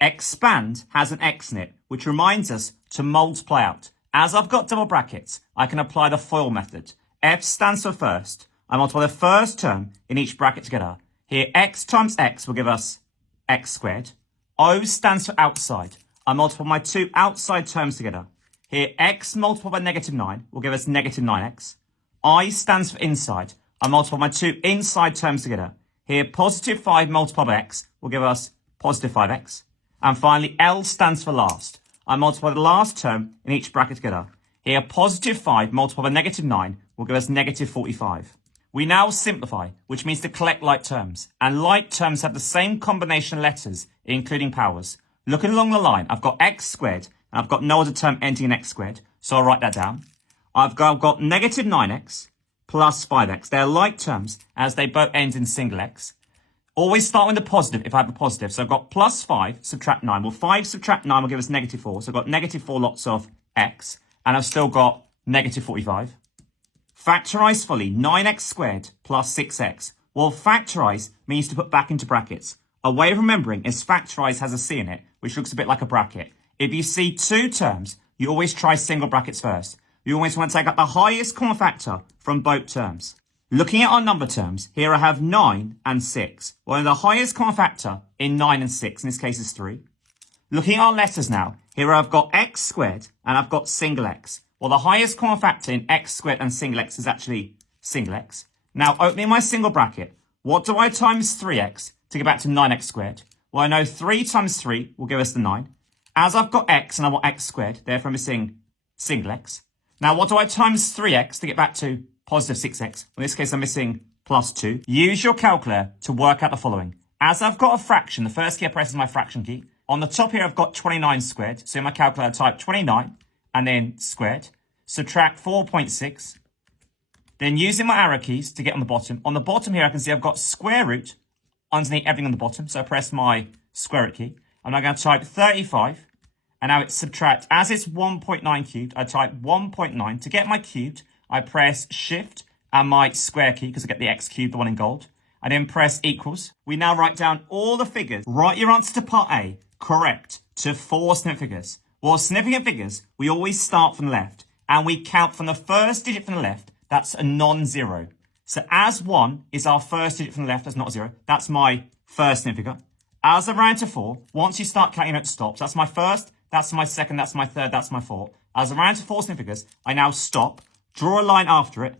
Expand has an X in it, which reminds us to multiply out. As I've got double brackets, I can apply the FOIL method. F stands for first. I multiply the first term in each bracket together. Here, x times x will give us x squared. O stands for outside. I multiply my two outside terms together. Here, x multiplied by negative 9 will give us negative 9x. I stands for inside. I multiply my two inside terms together. Here, positive 5 multiplied by x will give us positive 5x. And finally, L stands for last. I multiply the last term in each bracket together. Here, positive 5 multiplied by negative 9 will give us negative 45. We now simplify, which means to collect like terms. And like terms have the same combination of letters, including powers. Looking along the line, I've got x squared, and I've got no other term ending in x squared. So I'll write that down. I've got negative 9x plus 5x. They're like terms, as they both end in single x. Always start with the positive if I have a positive. So I've got plus 5, subtract 9. Well, 5 subtract 9 will give us negative 4. So I've got negative 4 lots of x. And I've still got negative 45. Factorise fully, 9x squared plus 6x. Well, factorise means to put back into brackets. A way of remembering is factorise has a C in it, which looks a bit like a bracket. If you see two terms, you always try single brackets first. You always want to take out the highest common factor from both terms. Looking at our number terms, here I have 9 and 6. Well, the highest common factor in 9 and 6, in this case, is 3. Looking at our letters now, here I've got x squared and I've got single x. Well, the highest common factor in x squared and single x is actually single x. Now, opening my single bracket, what do I times 3x to get back to 9x squared? Well, I know 3 times 3 will give us the 9. As I've got x and I want x squared, therefore I'm missing single x. Now, what do I times 3x to get back to positive 6x? In this case, I'm missing plus 2. Use your calculator to work out the following. As I've got a fraction, the first key I press is my fraction key. On the top here, I've got 29 squared. So in my calculator, I type 29 and then squared. Subtract 4.6. Then using my arrow keys to get on the bottom. On the bottom here, I can see I've got square root underneath everything on the bottom. So I press my square root key. I'm now going to type 35. And now it's subtract. As it's 1.9 cubed, I type 1.9. To get my cubed, I press shift and my square key because I get the x cubed, the one in gold. I then press equals. We now write down all the figures. Write your answer to part A correct to 4 significant figures. Well, significant figures, we always start from the left. And we count from the first digit from the left. That's a non-zero. So as 1 is our first digit from the left, that's not 0. That's my first significant figure. As I round to 4, once you start counting, it stops. That's my first, that's my second, that's my third, that's my fourth. As I round to 4 significant figures, I now stop, draw a line after it.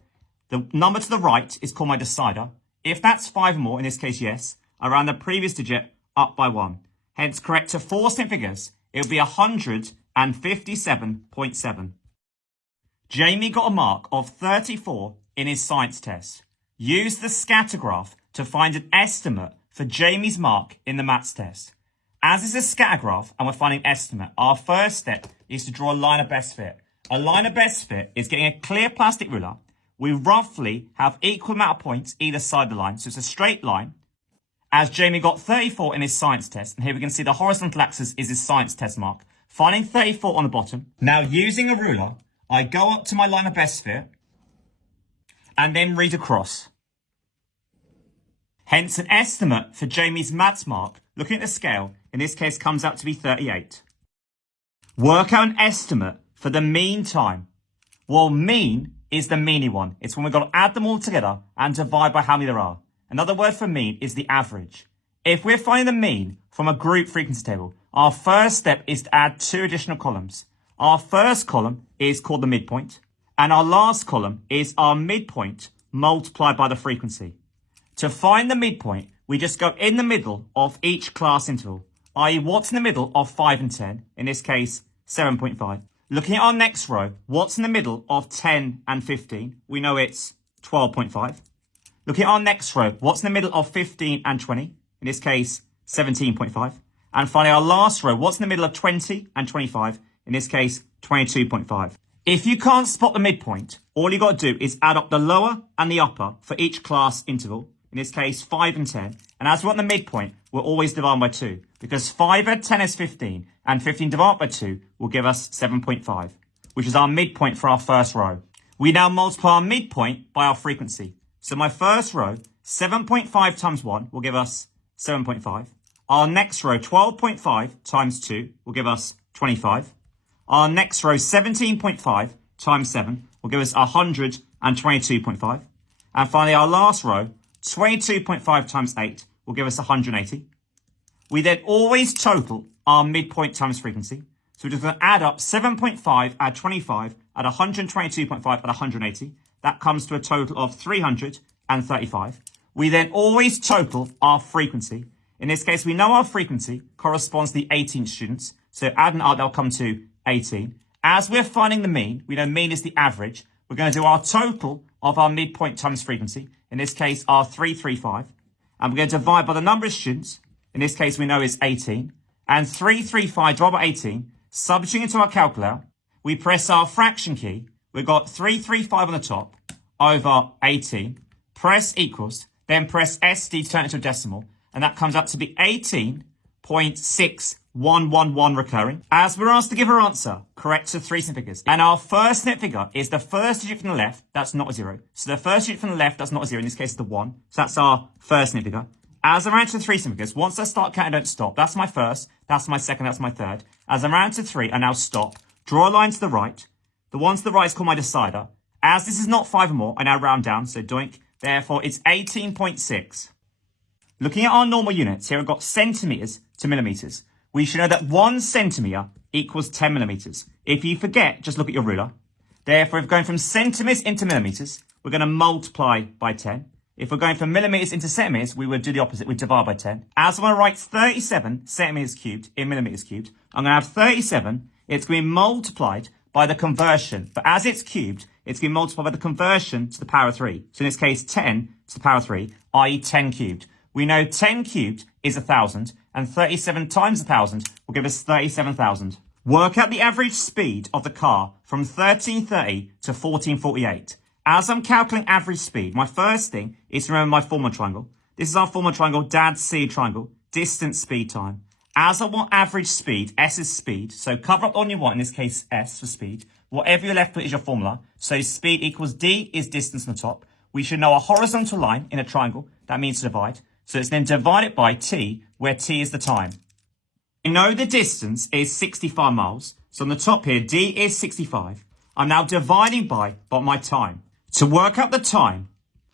The number to the right is called my decider. If that's 5 or more, in this case, yes, I round the previous digit up by 1. Hence, correct to 4 significant figures, it would be 157.7. Jamie got a mark of 34 in his science test. Use the scatter graph to find an estimate for Jamie's mark in the maths test. As is a scatter graph and we're finding estimate, our first step is to draw a line of best fit. A line of best fit is getting a clear plastic ruler. We roughly have equal amount of points either side of the line, so it's a straight line. As Jamie got 34 in his science test, and here we can see the horizontal axis is his science test mark. Finding 34 on the bottom. Now using a ruler, I go up to my line of best fit and then read across. Hence an estimate for Jamie's maths mark, looking at the scale, in this case comes out to be 38. Work out an estimate for the mean time. Well, mean is the meany one. It's when we've got to add them all together and divide by how many there are. Another word for mean is the average. If we're finding the mean from a group frequency table, our first step is to add 2 additional columns. Our first column is called the midpoint, and our last column is our midpoint multiplied by the frequency. To find the midpoint, we just go in the middle of each class interval, i.e. what's in the middle of 5 and 10, in this case 7.5. Looking at our next row, what's in the middle of 10 and 15, we know it's 12.5. Looking at our next row, what's in the middle of 15 and 20, in this case 17.5. And finally our last row, what's in the middle of 20 and 25, in this case 22.5. If you can't spot the midpoint, all you've got to do is add up the lower and the upper for each class interval, in this case 5 and 10. And as we want the midpoint, we'll always divide by 2, because 5 add 10 is 15, and 15 divided by 2 will give us 7.5, which is our midpoint for our first row. We now multiply our midpoint by our frequency. So my first row, 7.5 times 1 will give us 7.5. Our next row, 12.5 times 2 will give us 25. Our next row, 17.5 times 7 will give us 122.5. And finally, our last row, 22.5 times 8 will give us 180. We then always total our midpoint times frequency. So we're just going to add up 7.5, add 25, add 122.5, add 180. That comes to a total of 335. We then always total our frequency. In this case, we know our frequency corresponds to the 18 students. So adding up, that'll come to 18. As we're finding the mean, we know mean is the average. We're going to do our total of our midpoint times frequency. In this case, our 335. And we're going to divide by the number of students. In this case, we know is 18. And 335 divided by 18, substituting into our calculator, we press our fraction key. We've got 335 on the top over 18. Press equals, then press SD to turn it into a decimal. And that comes out to be 18.6111 recurring. As we're asked to give our answer, correct to 3 significant figures. And our first significant figure is the first digit from the left, that's not a 0. So the first digit from the left, that's not a 0, in this case, the 1. So that's our first significant figure. As I'm rounding to 3 significant figures, once I start counting, don't stop. That's my first, that's my second, that's my third. As I'm rounding to 3, I now stop. Draw a line to the right. The one to the right is called my decider. As this is not 5 or more, I now round down, so doink. Therefore, it's 18.6. Looking at our normal units, here I've got centimetres to millimetres. We should know that 1 centimetre equals 10 millimetres. If you forget, just look at your ruler. Therefore, if we're going from centimetres into millimetres, we're going to multiply by 10. If we're going from millimetres into centimetres, we would do the opposite. We'd divide by 10. As I'm going to write 37 centimetres cubed in millimetres cubed, I'm going to have 37. It's going to be multiplied by the conversion. But as it's cubed, it's going to be multiplied by the conversion to the power of 3. So in this case, 10 to the power of 3, i.e. 10 cubed. We know 10 cubed is 1,000, and 37 times 1,000 will give us 37,000. Work out the average speed of the car from 1330 to 1448. As I'm calculating average speed, my first thing is to remember my formula triangle. This is our formula triangle, dad's C triangle, distance, speed, time. As I want average speed, S is speed, so cover up on you want, in this case, S for speed. Whatever you're left with is your formula. So speed equals D is distance on the top. We should know a horizontal line in a triangle. That means to divide. So it's then divided by T, where T is the time. We know the distance is 65 miles. So on the top here, D is 65. I'm now dividing by my time. To work out the time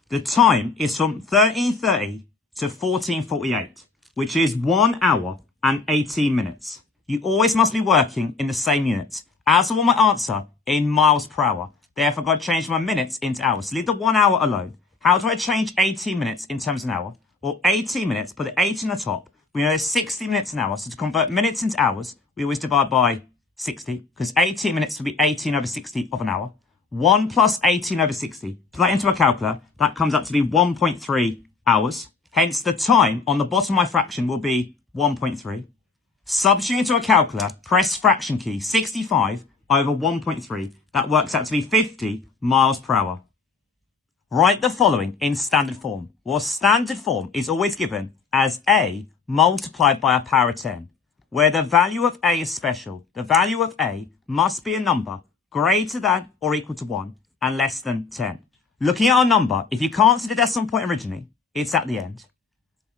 is from 1330 to 1448, which is 1 hour and 18 minutes. You always must be working in the same units. As I want my answer in miles per hour, therefore I've got to change my minutes into hours. So leave the 1 hour alone. How do I change 18 minutes in terms of an hour? Well, 18 minutes, put the 8 in the top. We know there's 60 minutes an hour. So to convert minutes into hours, we always divide by 60, because 18 minutes would be 18 over 60 of an hour. 1 plus 18 over 60. Put that into a calculator. That comes out to be 1.3 hours. Hence, the time on the bottom of my fraction will be 1.3. Substituting into a calculator, press fraction key, 65 over 1.3. That works out to be 50 miles per hour. Write the following in standard form. Well, standard form is always given as A multiplied by a power of 10. Where the value of A is special, the value of A must be a number greater than or equal to 1 and less than 10. Looking at our number, if you can't see the decimal point originally, it's at the end.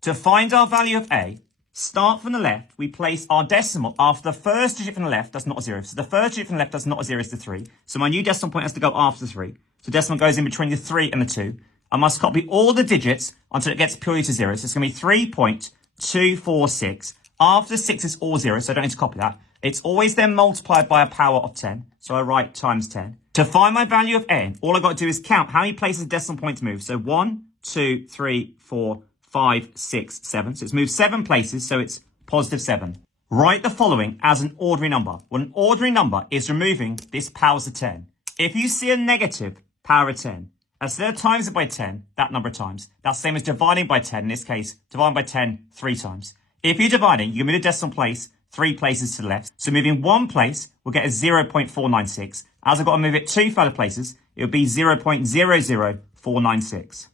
To find our value of A, start from the left, we place our decimal after the first digit from the left, that's not a 0. So the first digit from the left, that's not a 0, it's the 3. So my new decimal point has to go after the 3. So decimal goes in between the 3 and the 2. I must copy all the digits until it gets purely to 0. So it's going to be 3.246. After 6 is all 0, so I don't need to copy that. It's always then multiplied by a power of 10. So I write times 10. To find my value of n, all I've got to do is count how many places the decimal points move. So 1, 2, 3, 4, 5, 6, 7. So it's moved 7 places, so it's positive 7. Write the following as an ordinary number. Well, an ordinary number is removing this powers of 10. If you see a negative power of 10, instead of times it by 10, that number of times, that's the same as dividing by 10. In this case, dividing by 10 3 times. If you're dividing, you move the decimal place 3 places to the left. So moving 1 place, we'll get a 0.496. As I've got to move it 2 further places, it'll be 0.00496.